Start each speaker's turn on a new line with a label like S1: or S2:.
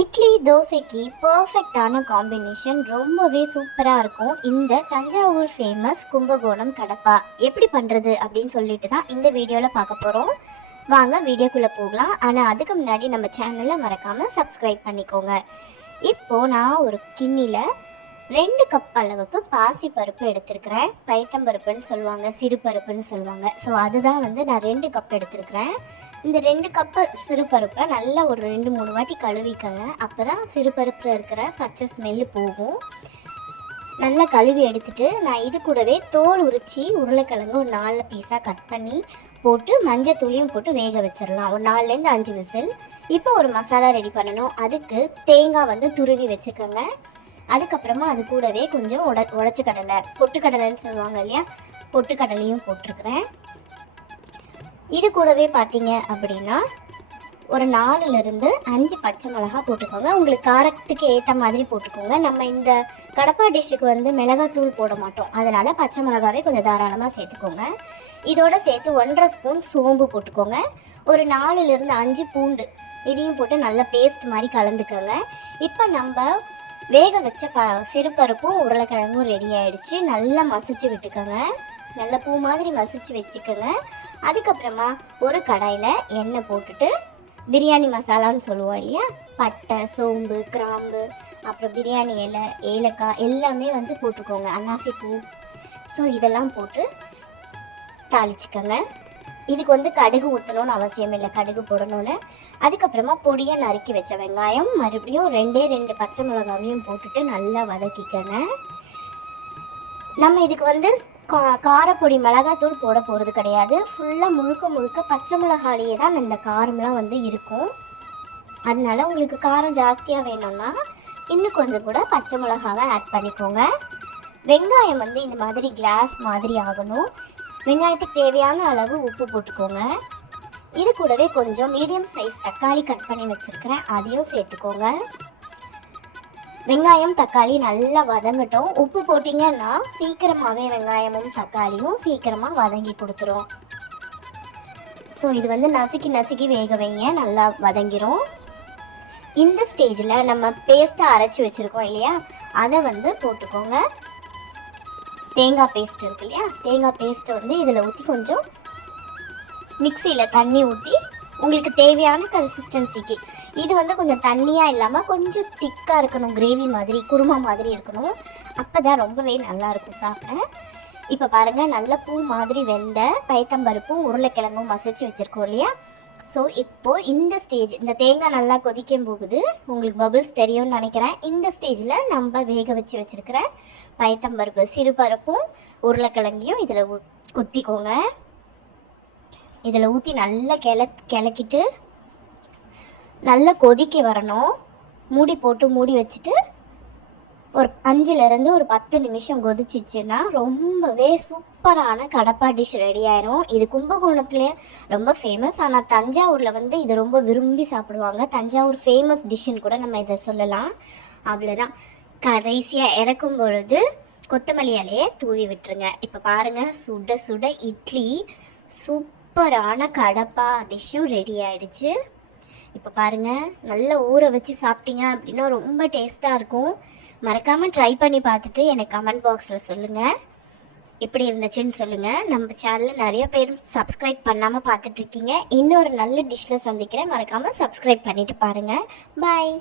S1: இட்லி தோசைக்கு பர்ஃபெக்டான காம்பினேஷன் ரொம்பவே சூப்பராக இருக்கும். இந்த தஞ்சாவூர் ஃபேமஸ் கும்பகோணம் கடப்பா. எப்படி பண்ணுறது அப்படின்னு சொல்லிட்டு தான் இந்த வீடியோவில் பார்க்க போகிறோம் வாங்க வீடியோக்குள்ளே போகலாம். ஆனால் அதுக்கு முன்னாடி நம்ம சேனலை மறக்காமல் சப்ஸ்கிரைப் பண்ணிக்கோங்க. இப்போது நான் ஒரு கிண்ணியில் ரெண்டு கப் அளவுக்கு பாசி பருப்பு எடுத்திருக்கிறேன். பைத்தம்பருப்புன்னு சொல்லுவாங்க சிறு பருப்புன்னு சொல்லுவாங்க. ஸோ அதுதான் வந்து நான் ரெண்டு கப் எடுத்திருக்கிறேன். இந்த ரெண்டு கப்பு சிறுபருப்பை நல்லா ஒரு ரெண்டு மூணு வாட்டி கழுவிக்கங்க. அப்போ தான் சிறுபருப்பில் இருக்கிற பச்சை ஸ்மெல்லு போகும். நல்லா கழுவி எடுத்துட்டு நான் இது கூடவே தோல் உரிச்சி உருளைக்கிழங்கு ஒரு நாலு பீஸாக கட் பண்ணி போட்டு மஞ்சள் தூளியும் போட்டு வேக வச்சிடலாம். ஒரு நாலுலேருந்து அஞ்சு விசில். இப்போ ஒரு மசாலா ரெடி பண்ணணும். அதுக்கு தேங்காய் வந்து துருவி வச்சுக்கோங்க. அதுக்கப்புறமா அது கூடவே கொஞ்சம் உட உடச்சி கடலை பொட்டுக்கடலைன்னு சொல்லுவாங்க இல்லையா? பொட்டுக்கடலையும் போட்டிருக்கிறேன். இது கூடவே பார்த்தீங்க அப்படின்னா ஒரு நாலுலேருந்து அஞ்சு பச்சை மிளகா போட்டுக்கோங்க. உங்களுக்கு காரத்துக்கு ஏற்ற மாதிரி போட்டுக்கோங்க. நம்ம இந்த கடப்பா டிஷ்ஷுக்கு வந்து மிளகாத்தூள் போட மாட்டோம். அதனால் பச்சை மிளகாவே கொஞ்சம் தாராளமாக சேர்த்துக்கோங்க. இதோட சேர்த்து ஒன்றரை ஸ்பூன் சோம்பு போட்டுக்கோங்க. ஒரு நாலுலேருந்து அஞ்சு பூண்டு இதையும் போட்டு நல்லா பேஸ்ட் மாதிரி கலந்துக்கோங்க. இப்போ நம்ம வேக வச்ச ப சிறுபருப்பும் உருளைக்கிழங்கும் ரெடி ஆயிடுச்சு. நல்லா மசிச்சு விட்டுக்கோங்க. நல்ல பூ மாதிரி மசிச்சு வச்சுக்கோங்க. அதுக்கப்புறமா ஒரு கடாயில் எண்ணெய் போட்டுட்டு பிரியாணி மசாலான்னு சொல்லுவோம் இல்லையா? பட்டை சோம்பு கிராம்பு அப்புறம் பிரியாணி இலை ஏலக்காய் எல்லாமே வந்து போட்டுக்கோங்க. அன்னாசி பூ ஸோ இதெல்லாம் போட்டு தாளிச்சுக்கோங்க. இதுக்கு வந்து கடுகு ஊற்றணும்னு அவசியம் இல்லை. கடுகு போடணும்னு. அதுக்கப்புறமா பொடியை நறுக்கி வச்ச வெங்காயம் மறுபடியும் ரெண்டே ரெண்டு பச்சை மிளகாவையும் போட்டுட்டு நல்லா வதக்கிக்கோங்க. நம்ம இதுக்கு வந்து கா காரப்பொடி மிளகாத்தூள் போட போகிறது கிடையாது. ஃபுல்லாக முழுக்க முழுக்க பச்சை மிளகாலேயே தான் இந்த காரம்லாம் வந்து இருக்கும். அதனால உங்களுக்கு காரம் ஜாஸ்தியாக வேணும்னா இன்னும் கொஞ்சம் கூட பச்சை மிளகாவை ஆட் பண்ணிக்கோங்க. வெங்காயம் வந்து இந்த மாதிரி கிளாஸ் மாதிரி ஆகணும். வெங்காயத்துக்கு தேவையான அளவு உப்பு போட்டுக்கோங்க. இது கூடவே கொஞ்சம் மீடியம் சைஸ் தக்காளி கட் பண்ணி வச்சுருக்கிறேன். அதையும் சேர்த்துக்கோங்க. வெங்காயம் தக்காளி நல்லா வதங்கட்டும். உப்பு போட்டிங்கன்னா சீக்கிரமாகவே வெங்காயமும் தக்காளியும் சீக்கிரமாக வதங்கி கொடுத்துரும். ஸோ இது வந்து நசுக்கி நசுக்கி வேக வைங்க. நல்லா வதங்கிரும். இந்த ஸ்டேஜில் நம்ம பேஸ்ட்டை அரைச்சி வச்சுருக்கோம் இல்லையா? அதை வந்து போட்டுக்கோங்க. தேங்காய் பேஸ்ட் இருக்கு இல்லையா? தேங்காய் பேஸ்ட்டை வந்து இதில் ஊற்றி கொஞ்சம் மிக்சியில் தண்ணி ஊற்றி உங்களுக்கு தேவையான கன்சிஸ்டன்சிக்கு இது வந்து கொஞ்சம் தண்ணியாக இல்லாமல் கொஞ்சம் திக்காக இருக்கணும் கிரேவி மாதிரி குருமா மாதிரி இருக்கணும். அப்போ தான் ரொம்பவே நல்லாயிருக்கும் சாப்பிட. இப்போ பாருங்கள் நல்ல பூ மாதிரி வெந்த பைத்தம்பருப்பும் உருளைக்கிழங்கும் மசிச்சு வச்சுருக்கோம் இல்லையா? ஸோ இப்போது இந்த ஸ்டேஜ் இந்த தேங்காய் நல்லா கொதிக்கும் போகுது. உங்களுக்கு பபிள்ஸ் தெரியும்னு நினைக்கிறேன். இந்த ஸ்டேஜில் நம்ம வேக வச்சு வச்சுருக்கிற பயத்தம்பருப்பு சிறுபருப்பும் உருளைக்கிழங்கையும் இதில் கொத்திக்கோங்க. இதில் ஊற்றி நல்லா கிள கிளக்கிட்டு நல்லா கொதிக்க வரணும். மூடி போட்டு மூடி வச்சுட்டு ஒரு அஞ்சுலேருந்து ஒரு பத்து நிமிஷம் கொதிச்சிச்சுன்னா ரொம்பவே சூப்பரான கடப்பா டிஷ் ரெடி ஆயிரும். இது கும்பகோணத்துலேயே ரொம்ப ஃபேமஸ் ஆனால் தஞ்சாவூரில் வந்து இது ரொம்ப விரும்பி சாப்பிடுவாங்க. தஞ்சாவூர் ஃபேமஸ் டிஷ்ஷுன்னு கூட நம்ம இதை சொல்லலாம். அவ்வளோதான் கடைசியாக இறக்கும் பொழுது கொத்தமல்லி இலையை தூவி விட்டுருங்க. இப்போ பாருங்கள் சுட சுட இட்லி சூப்பரான கடப்பா டிஷ்ஷும் ரெடி ஆயிடுச்சு. இப்போ பாருங்கள் நல்லா ஊற வச்சு சாப்பிட்டீங்க அப்படின்னா ரொம்ப டேஸ்ட்டாக இருக்கும். மறக்காமல் ட்ரை பண்ணி பார்த்துட்டு எனக்கு கமெண்ட் பாக்ஸில் சொல்லுங்கள் எப்படி இருந்துச்சுன்னு சொல்லுங்கள் நம்ம சேனலில் நிறைய பேர் சப்ஸ்கிரைப் பண்ணாமல் பார்த்துட்ருக்கீங்க இன்னொரு நல்ல டிஷ்ஷில் சந்திக்கிறேன். மறக்காமல் சப்ஸ்கிரைப் பண்ணிவிட்டு பாருங்கள் பாய்